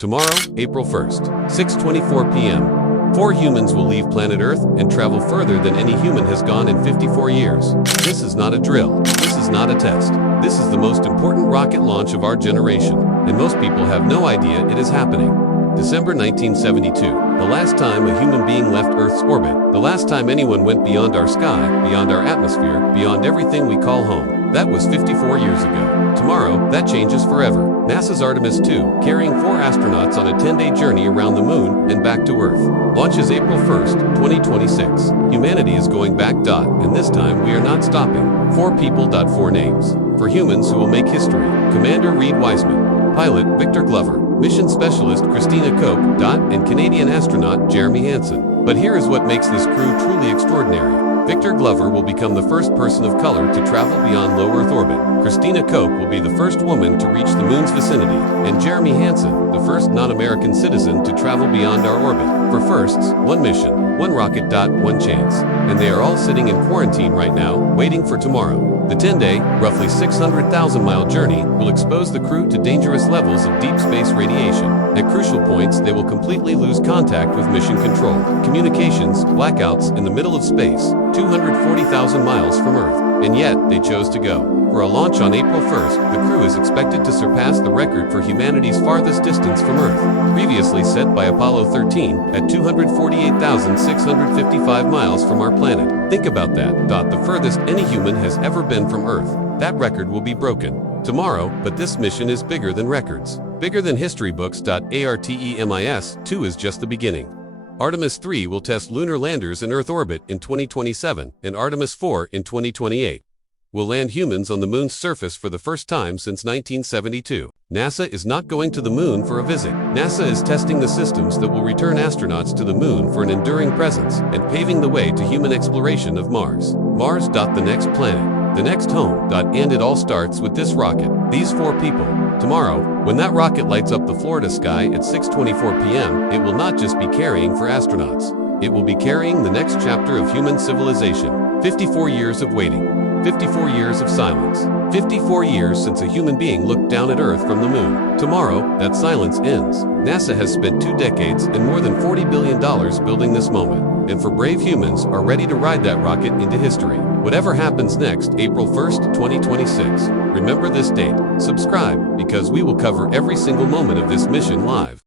Tomorrow, April 1st, 6:24 p.m. 4 humans will leave planet Earth and travel further than any human has gone in 54 years. This is not a drill. This is not a test. This is the most important rocket launch of our generation, and most people have no idea it is happening. December 1972, the last time a human being left Earth's orbit, the last time anyone went beyond our sky, beyond our atmosphere, beyond everything we call home. That was 54 years ago. Tomorrow, that changes forever. NASA's Artemis 2, carrying 4 astronauts on a 10-day journey around the moon and back to Earth, launches April 1st, 2026. Humanity is going back. And this time we are not stopping. 4 people. 4 names. For humans who will make history: Commander Reid Wiseman, Pilot Victor Glover, Mission Specialist Christina Koch, and Canadian astronaut Jeremy Hansen. But here is what makes this crew truly extraordinary. Victor Glover will become the first person of color to travel beyond low Earth orbit. Christina Koch will be the first woman to reach the moon's vicinity, and Jeremy Hansen, the first non-American citizen to travel beyond our orbit. For firsts, 1 mission, 1 rocket. 1 chance. And they are all sitting in quarantine right now, waiting for tomorrow. The 10-day, roughly 600,000-mile journey will expose the crew to dangerous levels of deep space radiation. At crucial points, they will completely lose contact with mission control. Communications, blackouts in the middle of space, 240,000 miles from Earth. And yet, they chose to go. For a launch on April 1st, the crew is expected to surpass the record for humanity's farthest distance from Earth, previously set by Apollo 13 at 248,655 miles from our planet. Think about that. The furthest any human has ever been from Earth. That record will be broken tomorrow, but this mission is bigger than records, bigger than history books. Artemis 2 is just the beginning. Artemis 3 will test lunar landers in Earth orbit in 2027, and Artemis 4 in 2028. Will land humans on the moon's surface for the first time since 1972. NASA is not going to the moon for a visit. NASA is testing the systems that will return astronauts to the moon for an enduring presence and paving the way to human exploration of Mars. Mars. The next planet, the next home. And it all starts with this rocket. These 4 people. Tomorrow, when that rocket lights up the Florida sky at 6:24 p.m., it will not just be carrying 4 astronauts. It will be carrying the next chapter of human civilization. 54 years of waiting. 54 years of silence. 54 years since a human being looked down at Earth from the moon. Tomorrow, that silence ends. NASA has spent 2 decades and more than $40 billion building this moment, and for brave humans are ready to ride that rocket into history. Whatever happens next, April 1st, 2026. Remember this date. Subscribe, because we will cover every single moment of this mission live.